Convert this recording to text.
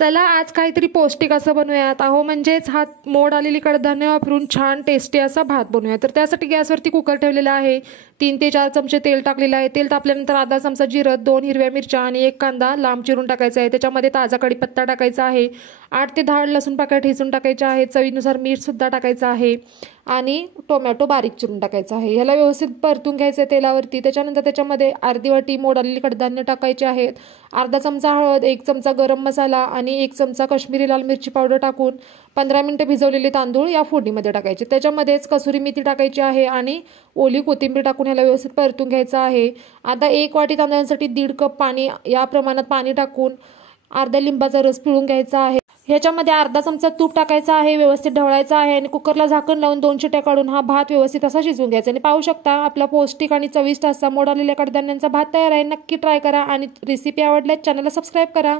चला आज काहीतरी पौष्टिक असं बनवूयात म्हणजेच हा मोड आलेली कडधान्य वापरून छान टेस्टी असा भात बनवूया। तर त्यासाठी गॅसवरती कुकर ठेवलेला आहे। 3 ते 4 चमचे तेल टाकलेलं आहे। तेल तापल्यानंतर अर्धा चमचा जिरं, 2 हिरव्या मिरच्या आणि 1 कांदा लांब चिरून टाकायचा आहे। त्याच्यामध्ये ताजा कढीपत्ता टाकायचा आहे। 8 ते 10 लसूण पाकळ्या ठेचून टाकायच्या आहेत। चवीनुसार मीठ सुद्धा टाकायचं आहे आणि टोमॅटो बारीक चिरून टाकायचा आहे। ह्याला व्यवस्थित परतून घ्यायचं तेलावरती। त्याच्यानंतर त्याच्यामध्ये अर्धी वाटी मोड आलेली कडधान्य टाकायचे आहेत। अर्धा चमचा हळद, 1 चमचा गरम मसाला आणि 1 चमचा काश्मीरी लाल मिरची पावडर टाकून 15 मिनिटे भिजवलेले तांदूळ या फोडणीमध्ये टाकायचे। त्याच्यामध्येच कसुरी मेथी टाकायची आहे आणि ओली कोथिंबीर टाकून ह्याला व्यवस्थित परतून घ्यायचं आहे। आता 1 वाटी तांदळांसाठी 1.5 कप पाणी या प्रमाणात पाणी टाकून अर्धा लिंबाचा रस पिळून घ्यायचा आहे। ह्याच्यामध्ये अर्धा चमचा तूप टाकायचं आहे, व्यवस्थित ढवळायचं आहे आणि कुकरला झाकण लावून 2 शिट्ट्या काढून हा भात व्यवस्थित असा शिजवून घ्यायचा। आणि पाहू शकता आपला पौष्टिक आणि चविष्ट असा मोड आलेल्या कडधान्यांचा भात तयार आहे। नक्की ट्राय करा आणि रेसिपी आवडल्यास चॅनलला सबस्क्राइब करा।